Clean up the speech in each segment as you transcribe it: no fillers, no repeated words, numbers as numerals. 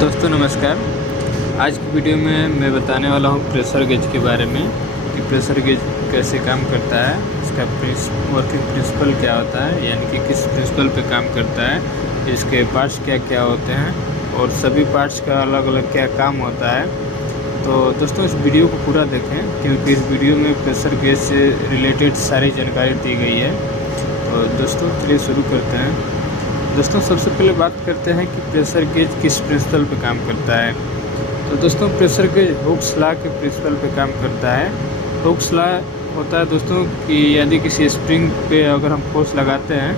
दोस्तों नमस्कार। आज की वीडियो में मैं बताने वाला हूँ प्रेशर गेज के बारे में कि प्रेशर गेज कैसे काम करता है, इसका वर्किंग प्रिंसिपल क्या होता है, यानी कि किस प्रिंसिपल पे काम करता है, इसके पार्ट्स क्या क्या होते हैं और सभी पार्ट्स का अलग अलग क्या काम होता है। तो दोस्तों इस वीडियो को पूरा देखें क्योंकि इस वीडियो में प्रेशर गेज से रिलेटेड सारी जानकारी दी गई है। तो दोस्तों चलिए शुरू करते हैं। दोस्तों सबसे पहले बात करते हैं कि प्रेशर गेज किस प्रिंसिपल पे काम करता है। तो दोस्तों प्रेशर गेज हुक्स लॉ के प्रिंसिपल पे काम करता है। हुक्स लॉ होता है दोस्तों कि यदि किसी स्प्रिंग पे अगर हम फोर्स लगाते हैं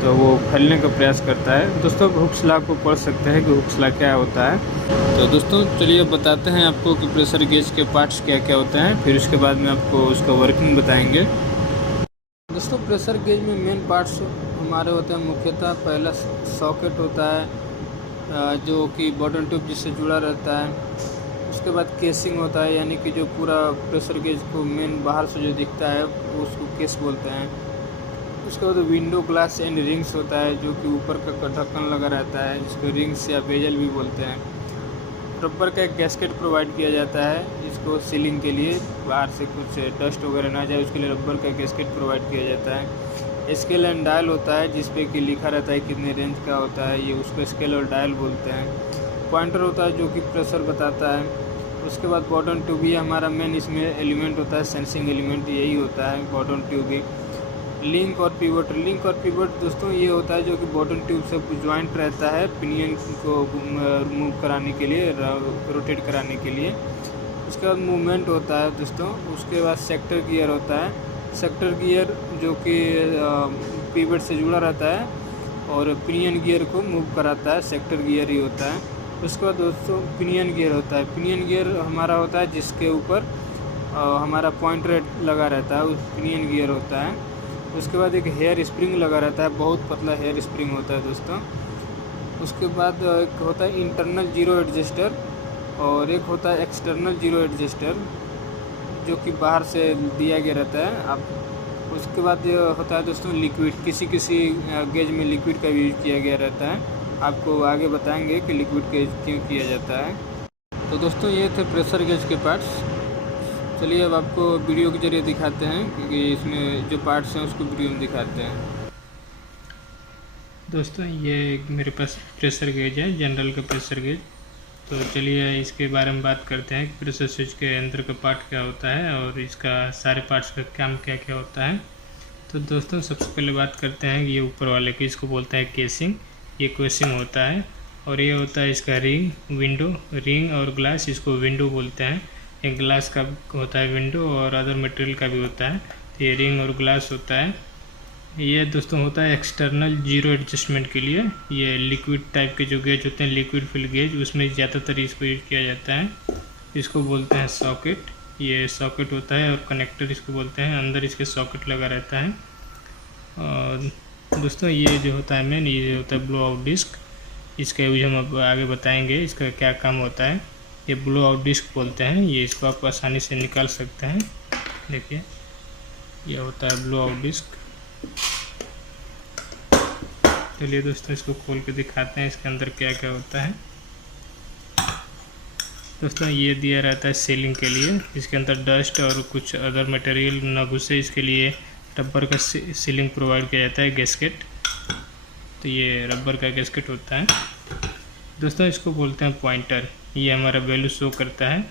तो वो फैलने का प्रयास करता है। दोस्तों हुक्स लॉ को पढ़ सकते हैं कि हुक्स लॉ क्या होता है। तो दोस्तों चलिए बताते हैं आपको कि प्रेशर गेज के पार्ट्स क्या क्या होते हैं, फिर उसके बाद में आपको उसका वर्किंग बताएंगे। दोस्तों प्रेशर गेज में मेन पार्ट्स हमारे होते हैं मुख्यतः पहला सॉकेट होता है जो कि बॉटम ट्यूब जिससे जुड़ा रहता है। उसके बाद केसिंग होता है, यानी कि जो पूरा प्रेशर गेज को मेन बाहर से जो दिखता है वो उसको केस बोलते हैं। उसके बाद विंडो ग्लास एंड रिंग्स होता है जो कि ऊपर का ढक्कन लगा रहता है, जिसको रिंग्स या बेजल भी बोलते हैं। रबर का एक गैस्केट प्रोवाइड किया जाता है इसको सीलिंग के लिए, बाहर से कुछ डस्ट वगैरह ना जाए उसके लिए रबर का गैस्केट प्रोवाइड किया जाता है। स्केल एंड डायल होता है जिसपे कि लिखा रहता है कितने रेंज का होता है, ये उसको स्केल और डायल बोलते हैं। पॉइंटर होता है जो कि प्रेशर बताता है। उसके बाद बॉटम ट्यूब ही हमारा मेन इसमें एलिमेंट होता है, सेंसिंग एलिमेंट यही होता है बॉटम ट्यूब ही। लिंक और पिवट दोस्तों ये होता है जो कि बॉटम ट्यूब से ज्वाइंट रहता है पिनियन को मूव कराने के लिए, रोटेट कराने के लिए। उसके बाद मूवमेंट होता है दोस्तों। उसके बाद सेक्टर गियर होता है। सेक्टर गियर जो कि पिवट से जुड़ा रहता है और पिनियन गियर को मूव कराता है, सेक्टर गियर ही होता है। उसके बाद दोस्तों पिनियन गियर होता है। पिनियन गियर हमारा होता है जिसके ऊपर हमारा पॉइंटर लगा रहता है, उस पिनियन गियर होता है। उसके बाद एक हेयर स्प्रिंग लगा रहता है, बहुत पतला हेयर स्प्रिंग होता है दोस्तों। उसके बाद एक होता है इंटरनल जीरो एडजस्टर और एक होता है एक्सटर्नल जीरो एडजस्टर जो कि बाहर से दिया गया रहता है। अब उसके बाद होता है दोस्तों लिक्विड, किसी गेज में लिक्विड का भी यूज किया गया रहता है। आपको आगे बताएंगे कि लिक्विड गेज क्यों किया जाता है। तो दोस्तों ये थे प्रेशर गेज के पार्ट्स। चलिए अब आपको वीडियो के जरिए दिखाते हैं क्योंकि इसमें जो पार्ट्स हैं उसको वीडियो में दिखाते हैं। दोस्तों ये मेरे पास प्रेशर गेज है, जनरल का प्रेशर गेज। तो चलिए इसके बारे में बात करते हैं कि प्रेशर स्विच के अंदर का पार्ट क्या होता है और इसका सारे पार्ट्स का काम क्या क्या होता है। तो दोस्तों सबसे पहले बात करते हैं कि ये ऊपर वाले की, इसको बोलते हैं केसिंग। ये केसिंग होता है और ये होता है इसका रिंग, विंडो, रिंग और ग्लास, इसको विंडो बोलते हैं। एक ग्लास का होता है विंडो और अदर मटेरियल का भी होता है, तो ये रिंग और ग्लास होता है। ये दोस्तों होता है एक्सटर्नल जीरो एडजस्टमेंट के लिए। ये लिक्विड टाइप के जो गेज होते हैं, लिक्विड फिल गेज, उसमें ज़्यादातर इसको यूज किया जाता है। इसको बोलते हैं सॉकेट। ये सॉकेट होता है और कनेक्टर इसको बोलते हैं, अंदर इसके सॉकेट लगा रहता है। और दोस्तों ये जो होता है मेन, ये होता है ब्लो आउट डिस्क। इसका यूज हम अब आगे बताएंगे इसका क्या काम होता है। ये ब्लो आउट डिस्क बोलते हैं, ये इसको आप आसानी से निकाल सकते हैं। देखिए ये होता है ब्लो आउट डिस्क। चलिए दोस्तों इसको खोल के दिखाते हैं इसके अंदर क्या क्या होता है। दोस्तों ये दिया रहता है सीलिंग के लिए, इसके अंदर डस्ट और कुछ अदर मटेरियल न घुसे इसके लिए रबर का सीलिंग प्रोवाइड किया जाता है, गैस्केट। तो ये रबर का गैस्केट होता है दोस्तों। इसको बोलते हैं पॉइंटर, ये हमारा वैल्यू शो करता है।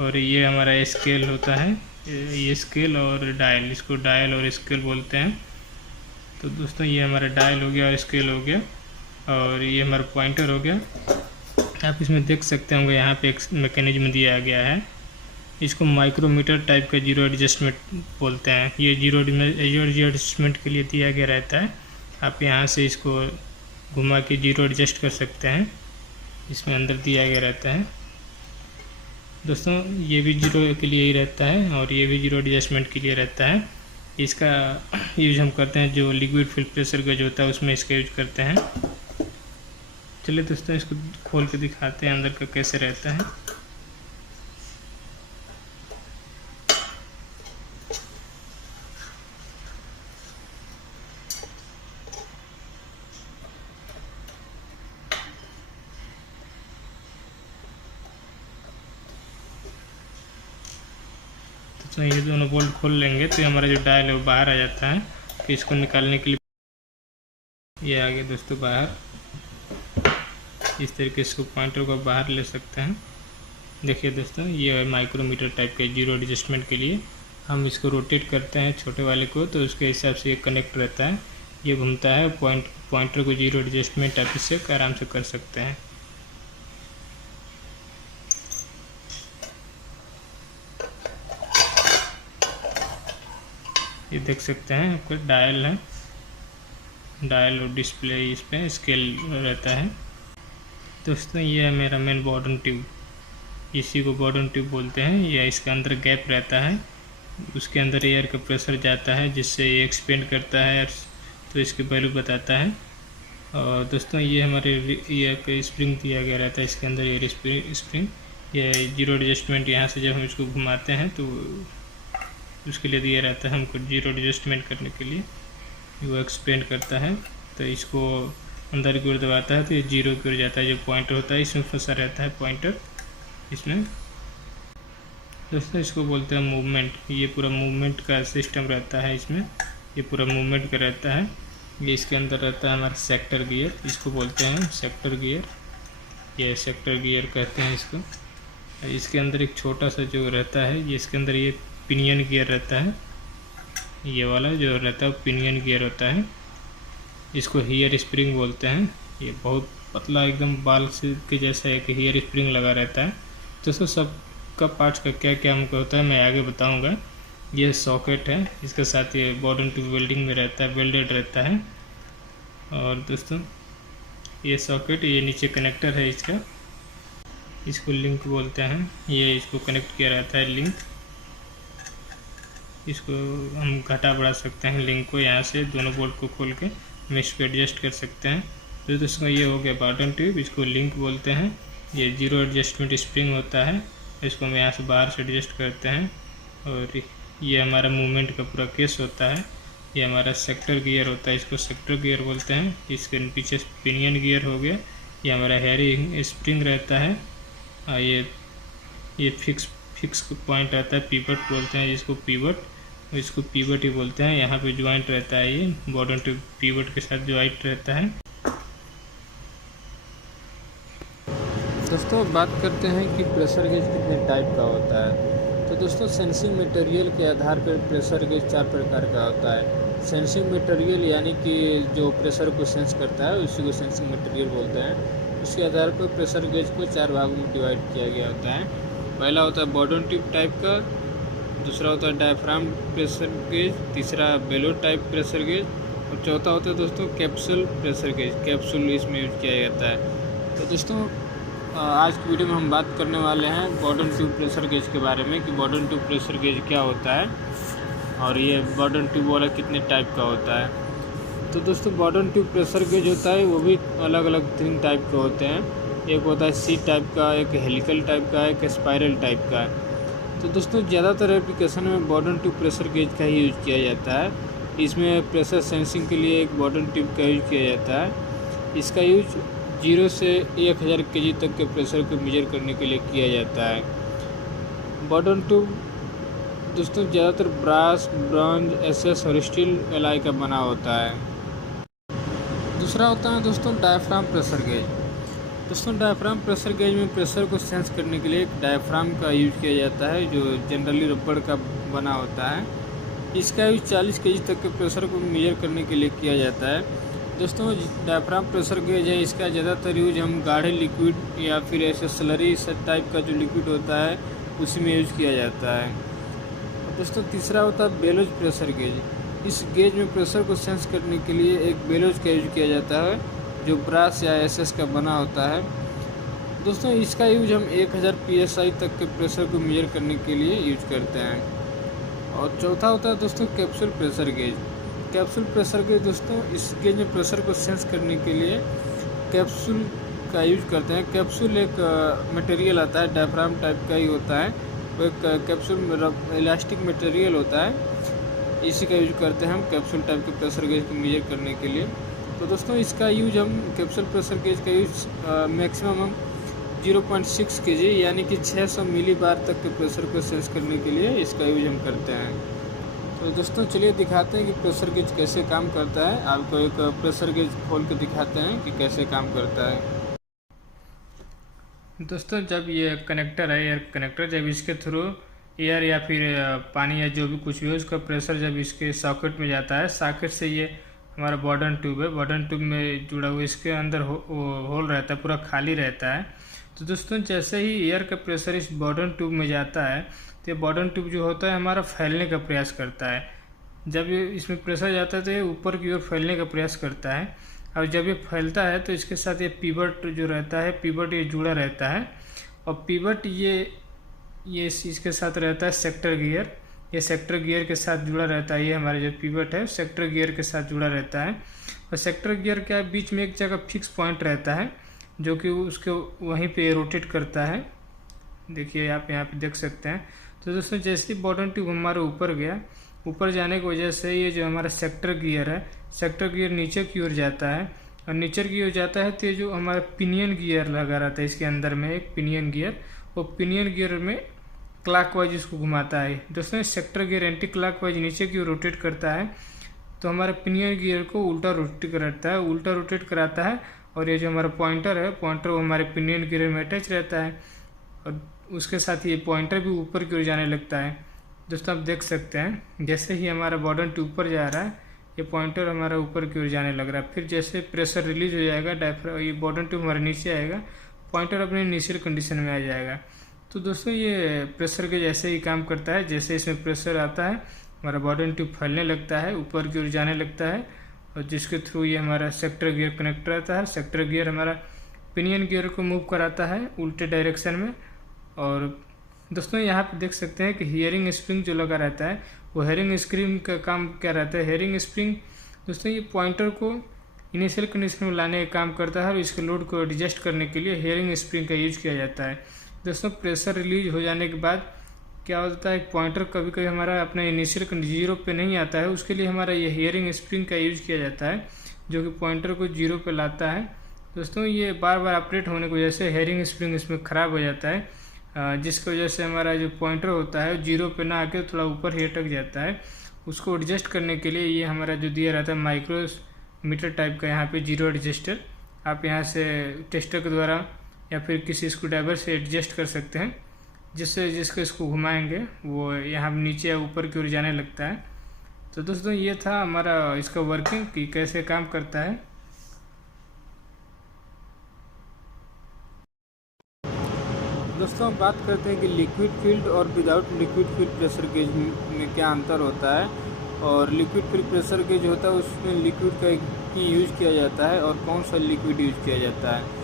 और ये हमारा स्केल होता है, ये स्केल और डायल, इसको डायल और स्केल बोलते हैं। तो दोस्तों ये हमारा डायल हो गया और स्केल हो गया और ये हमारा पॉइंटर हो गया। आप इसमें देख सकते होंगे यहाँ पे एक मैकेनिज्म दिया गया है, इसको माइक्रोमीटर टाइप का जीरो एडजस्टमेंट बोलते हैं। ये जीरो एडजस्टमेंट के लिए दिया गया रहता है। आप यहाँ से इसको घुमा के जीरो एडजस्ट कर सकते हैं, इसमें अंदर दिया गया रहता है। दोस्तों ये भी जीरो के लिए ही रहता है और ये भी जीरो एडजस्टमेंट के लिए रहता है। इसका यूज हम करते हैं जो लिक्विड फिल प्रेशर गेज होता है उसमें इसका यूज करते हैं। चलिए दोस्तों इसको खोल के दिखाते हैं अंदर का कैसे रहता है। दोस्तों ये दोनों बोल्ट खोल लेंगे तो हमारा जो डायल है वो बाहर आ जाता है। तो इसको निकालने के लिए ये आ गया दोस्तों बाहर। इस तरीके से पॉइंटर को बाहर ले सकते हैं। देखिए दोस्तों ये माइक्रोमीटर टाइप का जीरो एडजस्टमेंट के लिए हम इसको रोटेट करते हैं छोटे वाले को, तो उसके हिसाब से ये कनेक्ट रहता है, ये घूमता है। पॉइंटर को जीरो एडजस्टमेंट आप इससे आराम से कर सकते हैं। ये देख सकते हैं आपका डायल है, डायल और डिस्प्ले इस पे स्केल रहता है। दोस्तों ये है मेरा मेन बॉटम ट्यूब, इसी को बॉटम ट्यूब बोलते हैं। या इसके अंदर गैप रहता है, उसके अंदर एयर का प्रेशर जाता है जिससे ये एक्सपेंड करता है तो इसकी वैल्यू बताता है। और दोस्तों ये हमारे एयर का स्प्रिंग दिया गया रहता है, इसके अंदर एयर स्प्रिंग ये जीरो एडजस्टमेंट। यहाँ से जब हम इसको घुमाते हैं तो उसके लिए दिया रहता है हमको जीरो एडजस्टमेंट करने के लिए, वो एक्सपेंड करता है। तो इसको अंदर की ओर दबाता है तो ये जीरो की ओर जाता है। जो पॉइंटर होता है इसमें फंसा रहता है पॉइंटर इसमें। दोस्तों इसको बोलते हैं मूवमेंट। ये पूरा मूवमेंट का सिस्टम रहता है इसमें, ये पूरा मूवमेंट का रहता है। ये इसके अंदर रहता है हमारा सेक्टर गियर, इसको बोलते हैं सेक्टर गियर, ये सेक्टर गियर कहते हैं इसको। इसके अंदर एक छोटा सा जो रहता है ये इसके अंदर ये पिनियन गियर रहता है, ये वाला जो रहता है पिनियन गियर होता है। इसको हेयर स्प्रिंग बोलते हैं। ये बहुत पतला एकदम बाल से के जैसा एक हेयर स्प्रिंग लगा रहता है। दोस्तों सब का पार्ट्स का क्या क्या हमको होता है मैं आगे बताऊंगा। ये सॉकेट है, इसके साथ ये बॉटम ट्यूब वेल्डिंग में रहता है, वेल्डेड रहता है। और दोस्तों ये सॉकेट, ये नीचे कनेक्टर है इसका, इसको लिंक बोलते हैं। ये इसको कनेक्ट किया रहता है लिंक, इसको हम घटा बढ़ा सकते हैं लिंक को। यहाँ से दोनों बोल्ट को खोल के हम इसको एडजस्ट कर सकते हैं। तो दोस्तों ये हो गया बॉटम ट्यूब, इसको लिंक बोलते हैं। ये जीरो एडजस्टमेंट स्प्रिंग होता है, इसको हम यहाँ से बाहर से एडजस्ट करते हैं। और ये हमारा मूवमेंट का पूरा केस होता है। ये हमारा सेक्टर गियर होता है, इसको सेक्टर गियर बोलते हैं। इसके पीछे पिनियन गियर हो गया। ये हमारा हेयर स्प्रिंग रहता है। ये फिक्स पॉइंट रहता है, पिवट बोलते हैं जिसको पिवट, इसको पिवट ही बोलते हैं। यहाँ पे ज्वाइंट रहता है, ये बॉटम ट्यूब पिवट के साथ ज्वाइंट रहता है। दोस्तों बात करते हैं कि प्रेशर गेज कितने टाइप का होता है। तो दोस्तों सेंसिंग मटेरियल के आधार पर प्रेशर गेज 4 प्रकार का होता है। सेंसिंग मटेरियल यानी कि जो प्रेशर को सेंस करता है उसी को सेंसिंग मटेरियल बोलते हैं। उसके आधार पर प्रेशर गेज को 4 भागों में डिवाइड किया गया होता है। पहला होता है बॉटम ट्यूब टाइप का, दूसरा होता है डायफ्राम प्रेशर गेज, तीसरा बेलो टाइप प्रेशर गेज और चौथा होता है दोस्तों कैप्सूल प्रेशर गेज। कैप्सूल इसमें यूज किया जाता है। तो दोस्तों आज की वीडियो में हम बात करने वाले हैं बॉटम ट्यूब प्रेशर गेज के बारे में कि बॉटम ट्यूब प्रेशर गेज क्या होता है और ये बॉटम ट्यूब वाला कितने टाइप का होता है। तो दोस्तों बॉटम ट्यूब प्रेशर गेज होता है वो भी अलग अलग 3 टाइप के होते हैं। एक होता है सी टाइप का, एक हेलिकल टाइप का, एक स्पाइरल टाइप का। तो दोस्तों ज़्यादातर एप्लीकेशन में बॉटम ट्यूब प्रेशर गेज का ही यूज किया जाता है। इसमें प्रेशर सेंसिंग के लिए एक बॉटम ट्यूब का यूज किया जाता है। इसका यूज 0 से 1000 kg तक के प्रेशर को मेजर करने के लिए किया जाता है। बॉटम ट्यूब दोस्तों ज़्यादातर ब्रास, ब्रॉन्ज, एसएस और स्टील एलॉय का बना होता है। दूसरा होता है दोस्तों डायफ्राम प्रेशर गेज। दोस्तों डायफ्राम प्रेशर गेज में प्रेशर को सेंस करने के लिए एक डायफ्राम का यूज किया जाता है जो जनरली रबड़ का बना होता है। इसका यूज 40 kg तक के प्रेशर को मेजर करने के लिए किया जाता है। दोस्तों डायफ्राम प्रेशर गेज है, इसका ज़्यादातर यूज हम गाढ़े लिक्विड या फिर ऐसे स्लरी टाइप का जो लिक्विड होता है उसी में यूज किया जाता है। दोस्तों तीसरा होता है बेलोज प्रेशर गेज। इस गेज में प्रेशर को सेंस करने के लिए एक बेलोज का यूज किया जाता है जो ब्रास या एसएस का बना होता है। दोस्तों इसका यूज हम 1000 psi तक के प्रेशर को मेजर करने के लिए यूज करते हैं। और चौथा होता है दोस्तों capsule pressure gauge. Capsule pressure gauge दोस्तों इस गेज में प्रेशर को सेंस करने के लिए कैप्सूल का यूज करते हैं। कैप्सूल एक मटेरियल आता है, डायफ्राम टाइप का ही होता है। वो एक कैप्सूल इलास्टिक मटेरियल होता है, इसी का यूज करते हैं हम कैप्सूल टाइप के प्रेशर गेज को मेजर करने के लिए। तो दोस्तों इसका यूज हम कैप्सूल प्रेशर गेज का यूज मैक्सिमम हम 0.6 kg यानी कि 600 मिली बार तक के प्रेशर को सेंस करने के लिए इसका यूज हम करते हैं। तो दोस्तों चलिए दिखाते हैं कि प्रेशर गेज कैसे काम करता है। आपको एक प्रेशर गेज खोल के दिखाते हैं कि कैसे काम करता है। दोस्तों जब ये कनेक्टर है, एयर कनेक्टर, जब इसके थ्रू एयर या फिर पानी या जो भी कुछ भी हो उसका प्रेशर जब इसके सॉकेट में जाता है, सॉकेट से ये हमारा बॉर्डन ट्यूब है, बॉर्डन ट्यूब में जुड़ा हुआ इसके अंदर होल रहता है, पूरा खाली रहता है। तो दोस्तों जैसे ही एयर का प्रेशर इस बॉर्डन ट्यूब में जाता है तो ये बॉर्डन ट्यूब जो होता है हमारा फैलने का प्रयास करता है। जब ये इसमें प्रेशर जाता है तो ये ऊपर की ओर फैलने का प्रयास करता है, और जब ये फैलता है तो इसके साथ ये पिवट जो रहता है, पिवट ये जुड़ा रहता है, और पिवट ये इसके साथ रहता है सेक्टर गियर, ये सेक्टर गियर के साथ जुड़ा रहता है। ये हमारा जो पिवट है सेक्टर गियर के साथ जुड़ा रहता है, और सेक्टर गियर के बीच में एक जगह फिक्स पॉइंट रहता है जो कि उसके वहीं पे रोटेट करता है। देखिए आप यहाँ पे देख सकते हैं। तो दोस्तों जैसे ही बॉटम ट्यूब हमारे ऊपर गया, ऊपर जाने की वजह से ये जो हमारा सेक्टर गियर है, सेक्टर गियर नीचे की ओर जाता है, और नीचे की ओर जाता है तो ये जो हमारा पिनियन गियर लगा रहता है इसके अंदर में एक पिनियन गियर, वो पिनियन गियर में क्लॉकवाइज इसको घुमाता है। दोस्तों सेक्टर गियर एंटी क्लॉकवाइज नीचे की ओर रोटेट करता है, तो हमारे पिनियन गियर को उल्टा रोटेट कराता है, उल्टा रोटेट कराता है, और ये जो हमारा पॉइंटर है, पॉइंटर वो हमारे पिनियन गियर में अटैच रहता है, और उसके साथ ये पॉइंटर भी ऊपर की ओर जाने लगता है। दोस्तों आप देख सकते हैं जैसे ही हमारा बॉर्डन ट्यूब ऊपर जा रहा है, ये पॉइंटर हमारा ऊपर की ओर जाने लग रहा है। फिर जैसे प्रेशर रिलीज हो जाएगा, ये बॉर्डन ट्यूब हमारे नीचे आएगा, पॉइंटर अपने इनिशियल कंडीशन में आ जाएगा। तो दोस्तों ये प्रेशर गेज ऐसे ही काम करता है, जैसे इसमें प्रेशर आता है हमारा बॉर्डन ट्यूब फैलने लगता है, ऊपर की ओर जाने लगता है, और जिसके थ्रू ये हमारा सेक्टर गियर कनेक्ट रहता है। सेक्टर गियर हमारा पिनियन गियर को मूव कराता है उल्टे डायरेक्शन में। और दोस्तों यहाँ पे देख सकते हैं कि हेयरिंग स्प्रिंग जो लगा रहता है, वो हेयरिंग स्प्रिंग का काम क्या रहता है। हेयरिंग स्प्रिंग दोस्तों ये पॉइंटर को इनिशियल कंडीशन में लाने का काम करता है, और इसके लोड को एडजस्ट करने के लिए हेयरिंग स्प्रिंग का यूज किया जाता है। दोस्तों प्रेशर रिलीज हो जाने के बाद क्या होता है, पॉइंटर कभी कभी हमारा अपना इनिशियल जीरो पे नहीं आता है, उसके लिए हमारा ये हेयरिंग स्प्रिंग का यूज किया जाता है, जो कि पॉइंटर को जीरो पे लाता है। दोस्तों ये बार बार ऑपरेट होने की वजह से हेयरिंग स्प्रिंग इसमें ख़राब हो जाता है, जिसकी वजह से हमारा जो पॉइंटर होता है जीरो पे ना आके थोड़ा ऊपर ही अटक जाता है। उसको एडजस्ट करने के लिए ये हमारा जो दिया रहता है माइक्रोमीटर टाइप का यहाँ पे जीरो एडजस्टर, आप यहाँ से टेस्टर के द्वारा या फिर किसी स्क्रू ड्राइवर से एडजस्ट कर सकते हैं, जिससे जिसको इसको घुमाएंगे वो यहाँ नीचे या ऊपर की ओर जाने लगता है। तो दोस्तों ये था हमारा इसका वर्किंग कि कैसे काम करता है। दोस्तों हम बात करते हैं कि लिक्विड फील्ड और without liquid field pressure gauge में क्या अंतर होता है, और लिक्विड फील्ड प्रेशर गेज होता है उसमें लिक्विड का की यूज किया जाता है और कौन सा लिक्विड यूज किया जाता है।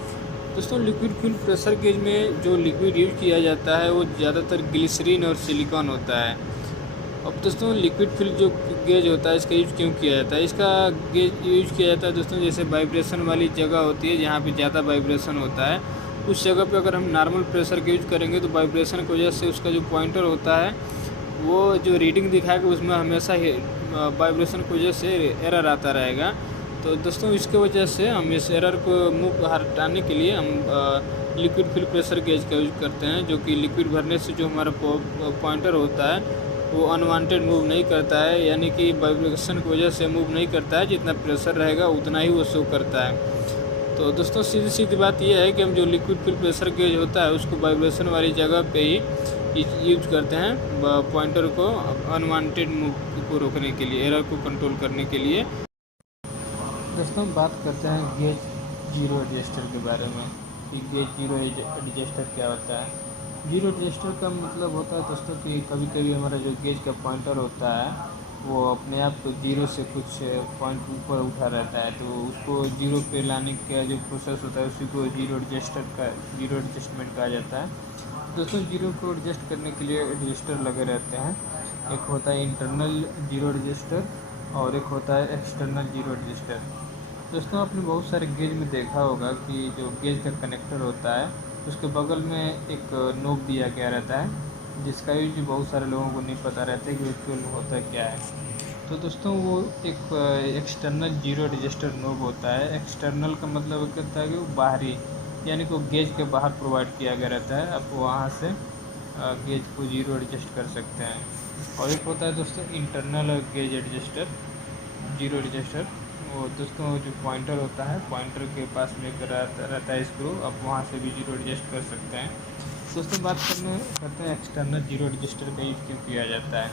दोस्तों लिक्विड फील्ड प्रेशर गेज में जो लिक्विड यूज किया जाता है वो ज़्यादातर ग्लिसरीन और सिलिकॉन होता है। अब दोस्तों लिक्विड फील्ड जो गेज होता है इसका यूज क्यों किया जाता है, इसका गेज यूज किया जाता है दोस्तों जैसे वाइब्रेशन वाली जगह होती है जहाँ पे ज़्यादा वाइब्रेशन होता है, उस जगह पे अगर हम नॉर्मल प्रेशर का यूज करेंगे तो वाइब्रेशन की वजह से उसका जो पॉइंटर होता है वो जो रीडिंग दिखाएगा उसमें हमेशा वाइब्रेशन की वजह से एरर आता रहेगा। तो दोस्तों इसके वजह से हम इस एरर को हटाने के लिए हम लिक्विड फील्ड प्रेशर गेज का यूज करते हैं, जो कि लिक्विड भरने से जो हमारा पॉइंटर होता है वो अनवांटेड मूव नहीं करता है, यानी कि वाइब्रेशन की वजह से मूव नहीं करता है, जितना प्रेशर रहेगा उतना ही वो शो करता है। तो दोस्तों सीधी सीधी बात यह है कि हम जो लिक्विड फील्ड प्रेशर गेज होता है उसको वाइब्रेशन वाली जगह पे ही यूज करते हैं पॉइंटर को अनवांटेड मूव को रोकने के लिए, एरर को कंट्रोल करने के लिए। दोस्तों बात करते हैं गेज जीरो एडजस्टर के बारे में कि गेज जीरो एडजस्टर क्या होता है। जीरो एडजस्टर का मतलब होता है दोस्तों कि कभी कभी हमारा जो गेज का पॉइंटर होता है वो अपने आप तो जीरो से कुछ पॉइंट ऊपर उठा रहता है, तो उसको जीरो पे लाने का जो प्रोसेस होता है उसी को जीरो एडजस्टमेंट कहा जाता है। दोस्तों जीरो को एडजस्ट करने के लिए एडजस्टर लगे रहते हैं, एक होता है इंटरनल जीरो एडजस्टर और एक होता है एक्सटर्नल जीरो एडजस्टर। दोस्तों आपने बहुत सारे गेज में देखा होगा कि जो गेज का कनेक्टर होता है उसके बगल में एक नोब दिया गया रहता है, जिसका यूज बहुत सारे लोगों को नहीं पता रहता है कि एक्चुअल होता क्या है। तो दोस्तों वो एक एक्सटर्नल जीरो एडजस्टर नोब होता है। एक्सटर्नल का मतलब कहता है कि वो बाहरी यानी कि गेज के बाहर प्रोवाइड किया गया रहता है। आप वहाँ से गेज को जीरो एडजस्ट कर सकते हैं। और एक होता है दोस्तों internal gauge adjuster, zero adjuster. वो दोस्तों जो पॉइंटर होता है, पॉइंटर के पास में एक रहता है स्क्रू, आप वहाँ से भी जीरो एडजस्ट कर सकते हैं। दोस्तों बात करते हैं एक्सटर्नल जीरो एडजस्टर का यूज़ क्यों किया जाता है।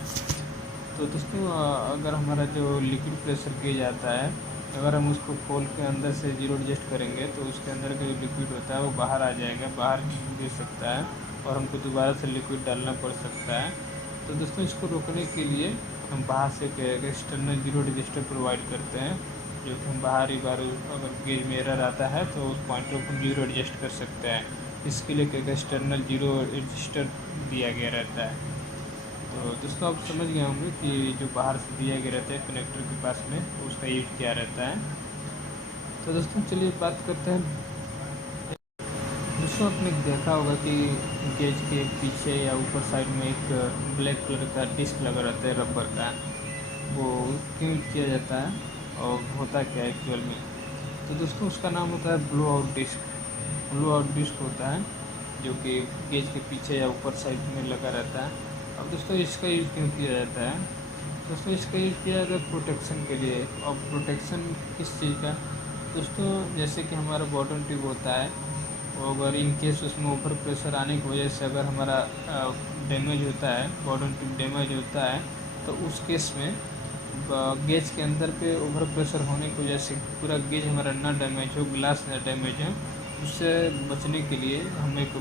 तो दोस्तों अगर हमारा जो लिक्विड प्रेशर गेज आता है, अगर हम उसको खोल के अंदर से जीरो एडजस्ट करेंगे तो उसके अंदर का जो लिक्विड होता है वो बाहर आ जाएगा, बाहर गिर सकता है और हमको दोबारा से लिक्विड डालना पड़ सकता है। तो दोस्तों इसको रोकने के लिए हम बाहर से एक एक्सटर्नल जीरो एडजस्टर प्रोवाइड करते हैं, जो कि हम बाहर ही बार अगर गेज में एरर आता है तो उस पॉइंटर को जीरो एडजस्ट कर सकते हैं। इसके लिए एक एक्सटर्नल जीरो एडजस्टर दिया गया रहता है। तो दोस्तों आप समझ गए होंगे कि जो बाहर से दिया गया रहता है कनेक्टर के पास में, उसका यूज क्या रहता है। तो दोस्तों चलिए बात करते हैं। दोस्तों आपने देखा होगा कि गेज के पीछे या ऊपर साइड में एक ब्लैक कलर का डिस्क लगा रहता है रबर का। वो क्यों किया जाता है और होता क्या है एक्चुअल में। तो दोस्तों उसका नाम होता है blow out disc. Blow out disc होता है जो कि गेज के पीछे या ऊपर साइड में लगा रहता है। अब दोस्तों इसका यूज़ क्यों किया जाता है। दोस्तों इसका यूज़ किया जाता है प्रोटेक्शन के लिए। और प्रोटेक्शन किस चीज़ का। दोस्तों जैसे कि हमारा बॉटम ट्यूब होता है, वो अगर इन केस उसमें ओवर प्रेशर आने की वजह से अगर हमारा डैमेज होता है, बॉटम ट्यूब डैमेज होता है, तो उस केस में गेज के अंदर पे ओवर प्रेशर होने की वजह से पूरा गेज हमारा ना डैमेज हो, ग्लास ना डैमेज हो, उससे बचने के लिए हम एक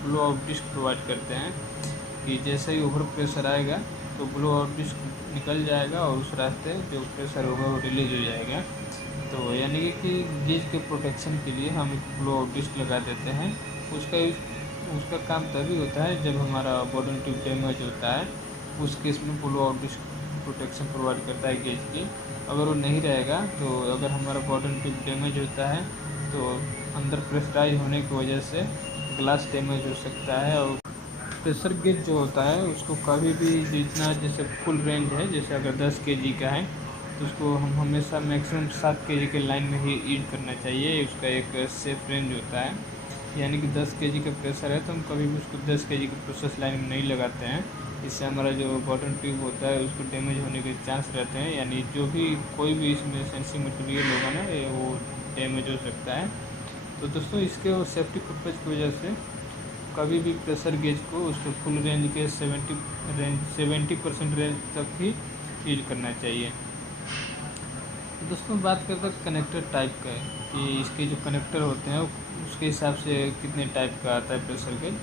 ब्लो आउट डिस्क प्रोवाइड करते हैं कि जैसे ही ओवर प्रेशर आएगा तो ब्लो आउट डिस्क निकल जाएगा और उस रास्ते जो प्रेशर होगा वो रिलीज हो जाएगा। तो यानी कि गेज के प्रोटेक्शन के लिए हम एक ब्लो आउट डिस्क लगा देते हैं। उसका काम तभी होता है जब हमारा बॉटम ट्यूब डैमेज होता है, उस केस में blow out disc protection provide करता है गेज की। अगर वो नहीं रहेगा तो अगर हमारा बॉटम ट्यूब डैमेज होता है तो अंदर प्रेशराइज होने की वजह से ग्लास डैमेज हो सकता है। और प्रेशर गेज जो होता है उसको कभी भी जितना जैसे फुल रेंज है, जैसे अगर 10 kg का है तो उसको हम हमेशा मैक्सिमम 7 kg के लाइन में ही यूज करना चाहिए। उसका एक सेफ रेंज होता है, यानी कि 10 kg का प्रेशर है तो हम कभी भी उसको 10 kg के प्रोसेस लाइन में नहीं लगाते हैं। इससे हमारा जो बॉटम ट्यूब होता है उसको डैमेज होने के चांस रहते हैं, यानी जो भी कोई भी इसमें सेंसिटिव मटेरियल होगा ना वो डैमेज हो सकता है। तो दोस्तों इसके और सेफ्टी पर्पज़ की वजह से कभी भी प्रेशर गेज को उसको फुल रेंज के 70% रेंज तक ही यूज करना चाहिए। दोस्तों बात करते हैं कनेक्टर टाइप का कि इसके जो कनेक्टर होते हैं उसके हिसाब से कितने टाइप का आता है प्रेशर गेज।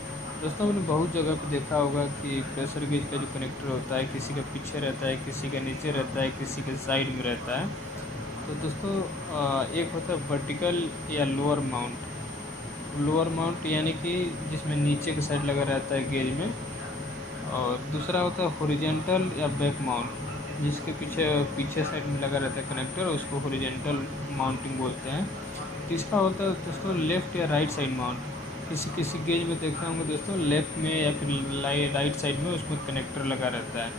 दोस्तों आपने बहुत जगह पे देखा होगा कि प्रेशर गेज का जो कनेक्टर होता है किसी का पीछे रहता है, किसी का नीचे रहता है, किसी के साइड में रहता है। तो दोस्तों एक होता है वर्टिकल या लोअर माउंट। लोअर माउंट यानी कि जिसमें नीचे की साइड लगा रहता है गेज में, और दूसरा होता है हॉरिजॉन्टल या बैक माउंट, जिसके पीछे साइड में लगा रहता है कनेक्टर, उसको हॉरिजॉन्टल माउंटिंग बोलते हैं। तीसरा होता है दोस्तों लेफ़्ट या राइट साइड माउंट। किसी गेज में देखा होंगे दोस्तों लेफ़्ट में या फिर राइट साइड में उसमें कनेक्टर लगा रहता है।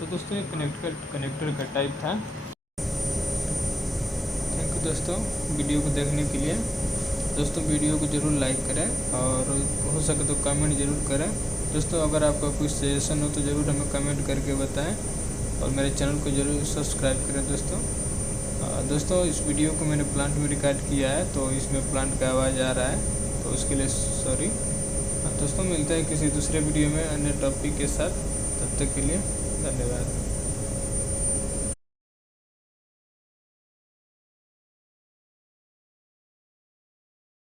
तो दोस्तों ये कनेक्टर का टाइप था। थैंक यू दोस्तों वीडियो को देखने के लिए। दोस्तों वीडियो को ज़रूर लाइक करें और हो सके तो कमेंट ज़रूर करें। दोस्तों अगर आपका कोई सजेशन हो तो ज़रूर हमें कमेंट करके बताएं और मेरे चैनल को ज़रूर सब्सक्राइब करें। दोस्तों इस वीडियो को मैंने प्लांट में रिकॉर्ड किया है तो इसमें प्लांट का आवाज़ आ रहा है, तो उसके लिए सॉरी। दोस्तों मिलता है किसी दूसरे वीडियो में अन्य टॉपिक के साथ, तब तक के लिए धन्यवाद।